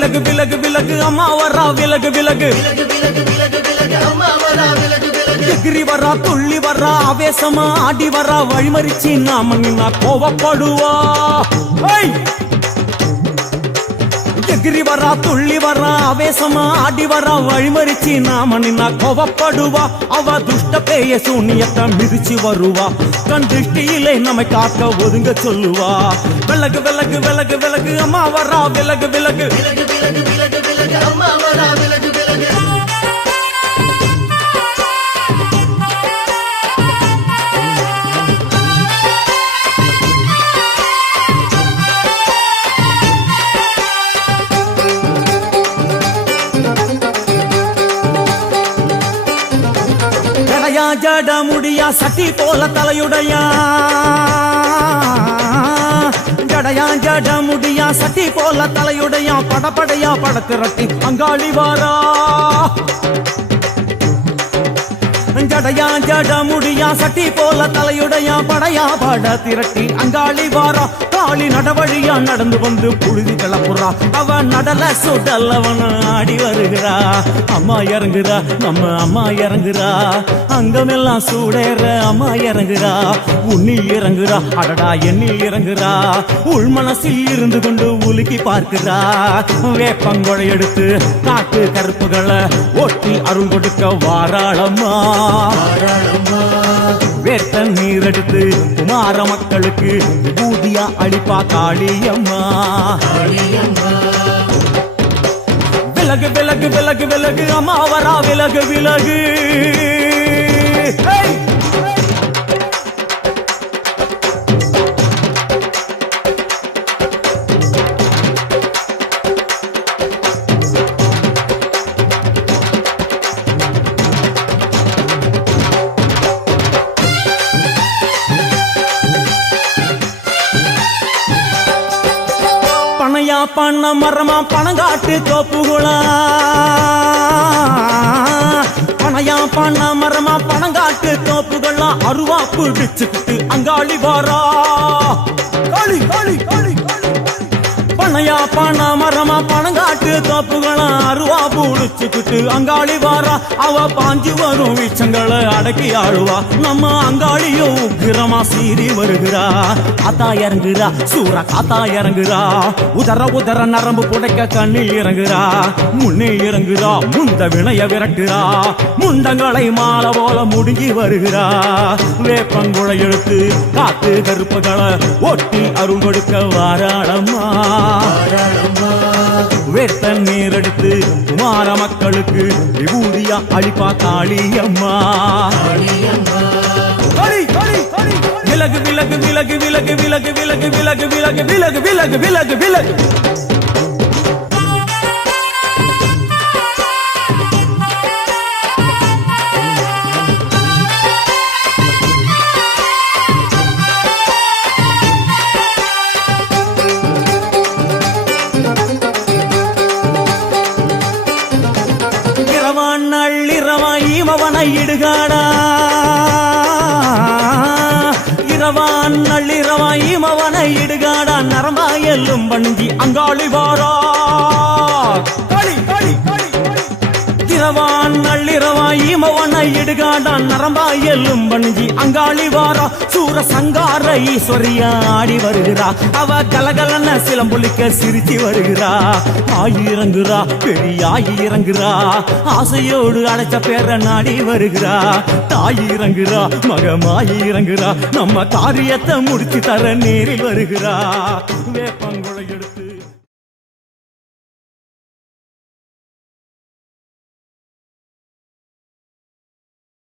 விலகு விலகு விலகு அம்மா வரா விலகு விலகு எகிரி வரா துள்ளி வரா ஆவேசமா ஆடி வரா வழிமறிச்சு நாம நின்னா கோவப்படுவா எகிரி வரா துள்ளி வரா ஆவேசமா ஆடி வரா வழிமறிச்சு நாம நின்னா கோவப்படுவா அவ துஷ்ட பேய சூனியத்தை மிதிச்சு வருவா கண் திருஷ்டியிலே நம்மை காக்க ஒதுங்க சொல்லுவா விலகு விலகு விலகு விலகு அம்மா வரா விலகு விலகு அம்மா வரா விலகு விலகு ஜட முடியா சட்டி போல தலையுடையா ஜடையா ஜட முடியா சட்டி போல தலையுடையா படப்படையா படத்திரட்டி அங்காளி வாரா ஜடையா ஜட முடியா சட்டி போல தலையுடையா படையா பட திரட்டி அங்காளி வாரா காளி நடவழியா நடந்து வந்து புழுதி கிளப்புறா அவ நடல சுடல்லவன ஆடி வருகிறா அம்மா இறங்குறா நம்ம அம்மா இறங்குறா அங்கமெல்லாம் சூடேற அம்மா இறங்குறா உன்னில் இறங்குறா அடடா எண்ணில் இறங்குறா உள் மனசில் இருந்து கொண்டு உலுக்கி பார்க்கிறா வேப்பங்கொடை எடுத்து காட்டு கருப்புகளை ஒட்டி அருள் கொடுக்க வாராளம்மா வேட்ட நீர் எடுத்து குமார மக்களுக்கு பூதியா அளிப்பா காளியம்மா விலகு விலகு விலகு விலகு அம்மா வரா விலகு விலகு பனையா பண்ண மரமா பணங்காட்டு தோப்புகளா பனையா பண்ண மரமா பணங்காட்டு தோப்புகளா அருவா பிடிச்சுக்கிட்டு அங்காளி வாரா காளி காளி காளி பனையா பண்ண மரமா பணங்காட்டு தோப்புகளா அருவா பிடிச்சுக்கிட்டு அங்காளி வாரா அவ பாஞ்சு வரும் வீச்சங்களை அடக்கி ஆழுவா நம்ம அங்காளியோ உக்கிரமா சீறி வருகிறா காத்தா இறங்குறா சூற காத்தா இறங்குறா உதர உதர நரம்பு புடைக்க கண்ணில் இறங்குறா முன்னே இறங்குறா முந்த வினைய விரட்டுறா முண்டங்களை மாலை போல முடுங்கி வருகிறா வேப்பங்குளை எடுத்து காத்து கருப்புகளை ஒட்டி அருள் கொடுக்க வாராளம்மா வேட்ட நீர் எடுத்து குமார மக்களுக்கு விபூதியா அளிப்பா காளியம்மா விலகு விலகு விலகு விலகு விலகு விலகு விலகு விலகு விலகு விலகு விலகு விலகு நள்ளிரவாயிமவனை இடுகாடா இரவான் நள்ளிரவாயிமவனை இடுகாடா நரம்பா எல்லும் பண்டி அங்காளி வாரா காளி காளி காளி இரவான் நள்ளிரவாயிமவனை இடுகாடா நரம்பா எல்லும் பண்டி அங்காளி வாரா சூர சங்கார ஈஸ்வரியா ஆடி வருகிறா அவ கலகலன சிலம்புலிக்க சிரிச்சு வருகிறா ஆயிரங்குறா பெரியாயிரங்குறா ஆசையோடு அழைச்ச பேர நாடி வருகிறா தாயிரங்குறா மகமாயிரங்குறா நம்ம காரியத்தை முடிச்சு தர நேரில் வருகிறா வேப்பங்குளை எடுத்து